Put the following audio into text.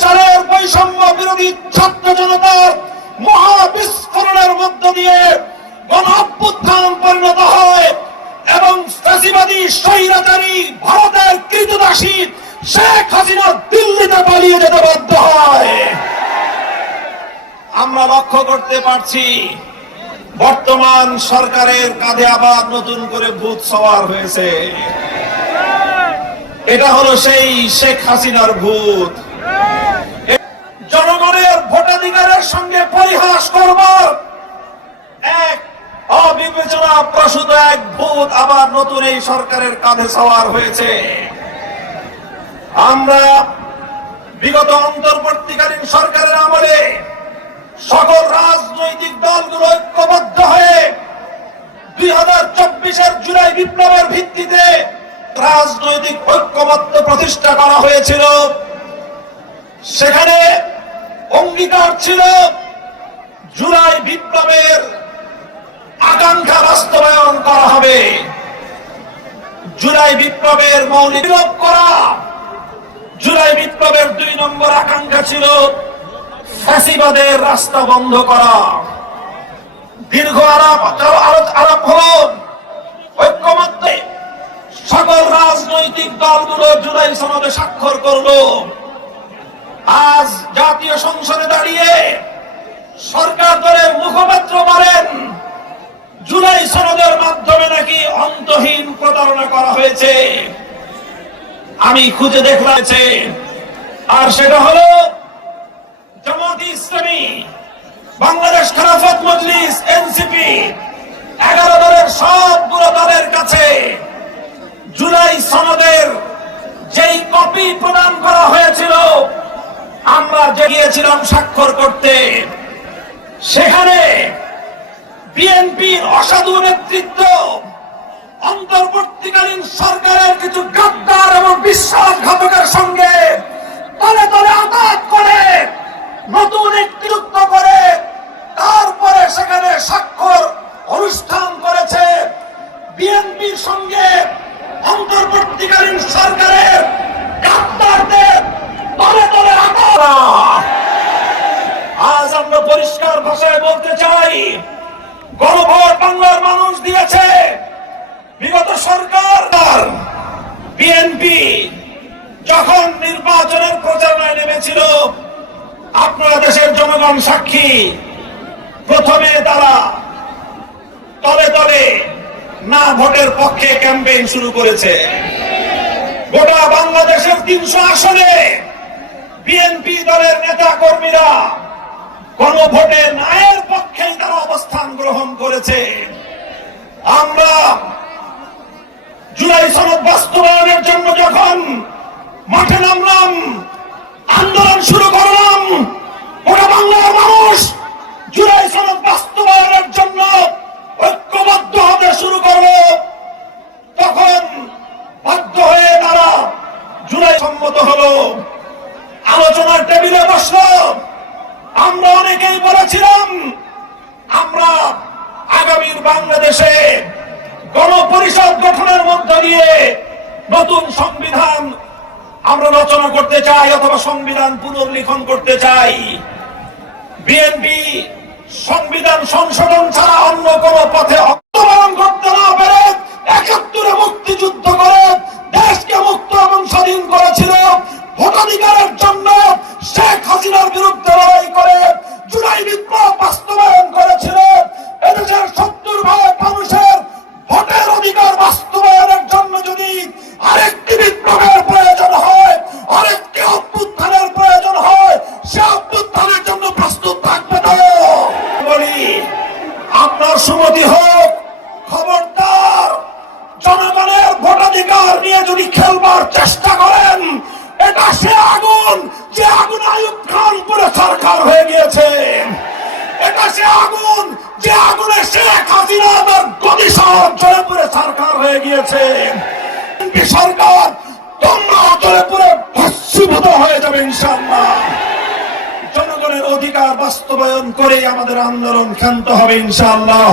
সালের বৈষম্য বিরোধী ছাত্র জনতার মহাবিস্ফোরণের মধ্য দিয়ে গণ অভ্যুত্থান পরিণত হয় এবং ফ্যাসিবাদী স্বৈরাচারী ভারতের কৃতদাসী শেখ হাসিনা দিল্লিতে পালিয়ে যেতে বাধ্য হয়। আমরা লক্ষ্য করতে পারছি বর্তমান সরকারের কাঁধে আবার নতুন করে ভূত সওয়ার হয়েছে। এটা হলো সেই শেখ হাসিনার ভূত। জনগণের ভোটাধিকারের সঙ্গে পরিহাস করবার এক অবিবেচনা প্রসূত এক ভূত আবার নতুন এই সরকারের কাঁধে সওয়ার হয়েছে। আমরা বিগত অন্তর্বর্তীকালীন সরকারের আমলে সকল রাজনৈতিক দলগুলো ঐক্যবদ্ধ হয়ে 2024-এর জুলাই বিপ্লবের ভিত্তিতে রাজনৈতিক ঐক্যমত্য প্রতিষ্ঠা করা হয়েছিল। সেখানে অঙ্গীকার ছিল জুলাই বিপ্লবের আকাঙ্ক্ষা বাস্তবায়ন করা হবে। জুলাই বিপ্লবের মৌলিক করা, জুলাই বিপ্লবের 2 নম্বর আকাঙ্ক্ষা ছিল ফ্যাসিবাদের রাস্তা বন্ধ করা। দীর্ঘ আলাপ হল ঐক্যমত্যে সকল রাজনৈতিক দলগুলো জুলাই সনদে স্বাক্ষর করলো। আজ জাতীয় সংসদে দাঁড়িয়ে সরকার দলের মুখপাত্র বলেন জুলাই সনদের মাধ্যমে নাকি অন্তহীন প্রতারণা করা হয়েছে। আমি খুঁজে দেখলাম, আর সেটা হলো জামায়াতে ইসলামী, বাংলাদেশ খেলাফত মজলিস, এনসিপি, 11 দলের সবগুলো দলের কাছে জুলাই সনদের যেই কপি প্রদান করা হয়েছিল আমরা গিয়েছিলাম স্বাক্ষর করতে। সেখানে বিএনপির অসাধু নেতৃত্ব অন্তর্বর্তীকালীন সরকারের কিছু গাদ্দার এবং বিশ্বাসঘাতকের সঙ্গে তলে তলে আঘাত করে নতুন একটি যুক্ত করে তারপরে সেখানে স্বাক্ষর অনুষ্ঠান করেছে। বিএনপির সঙ্গে অন্তর্বর্তীকালীন সরকারের গাদ্দারদের তলে তলে আঘাত। আজ আমরা পরিষ্কার ভাষায় বলতে চাই, গণভোট বাংলার মানুষ দিয়েছে। বিগত সরকার বিএনপি যখন নির্বাচনের প্রচারণায় নেমেছিল, আপনারা দেশের জনগণ সাক্ষী, প্রথমে তারা তলে তলে না ভোটের পক্ষে ক্যাম্পেইন শুরু করেছে। গোটা বাংলাদেশের 300 আসনে বিএনপি দলের নেতা কর্মীরা গণভোটে নায়ের পক্ষেই তারা অবস্থান গ্রহণ করেছে। আমরা জুলাই সনদ বাস্তবায়নের জন্য যখন মাঠে নামলাম, আন্দোলন শুরু করলাম, গোটা বাংলার মানুষ জুলাই সনদ বাস্তবায়নের জন্য ঐক্যবদ্ধ হতে শুরু করলো, তখন বাধ্য হয়ে তারা জুলাই সম্মত হলো, আলোচনার টেবিলে বসলো। আমরা অনেকেই বলেছিলাম আমরা আগামীর বাংলাদেশে গণপরিষদ গঠনের মধ্য দিয়ে নতুন সংবিধান আমরা রচনা করতে চাই অথবা সংবিধান পুনর্লিখন করতে চাই। বিএনপি সংবিধান সংশোধন ছাড়া অন্য কোন পথে অবলম্বন করতে না পারে 71-এ মুক্তিযুদ্ধ করে দেশকে মুক্ত এবং স্বাধীন করেছিল। ভোটাধিকারের জন্য শেখ হাসিনার বিরুদ্ধে লড়াই করে জুলাই বিপ্লব বাস্তবায়ন করেছিল। এদেশের 70% মানুষের ভোটের অধিকার বাস্তবায়নের জন্য যদি আরেকটি বিপ্লবের প্রয়োজন হয়, আরেকটি অভ্যুত্থানের প্রয়োজন হয়, সে অভ্যুত্থানের জন্য প্রস্তুত থাকবে তো। বলি আপনার সুমতি হোক, খবরদার জনগণের ভোটাধিকার নিয়ে যদি খেলবার চেষ্টা করেন, এটা সে আগুন যে আগুন আইয়ুব খান পুরো সরকার হয়ে গিয়েছে। এটা সে আগুন যে আগুনে শেখ হাসিনা তার গদি শহর জ্বলে পুরো সরকার হয়ে গিয়েছে। সরকার তোমরা জ্বলে পুরো ভস্মীভূত হয়ে যাবে ইনশাআল্লাহ। জনগণের অধিকার বাস্তবায়ন করে আমাদের আন্দোলন ক্ষান্ত হবে ইনশাআল্লাহ।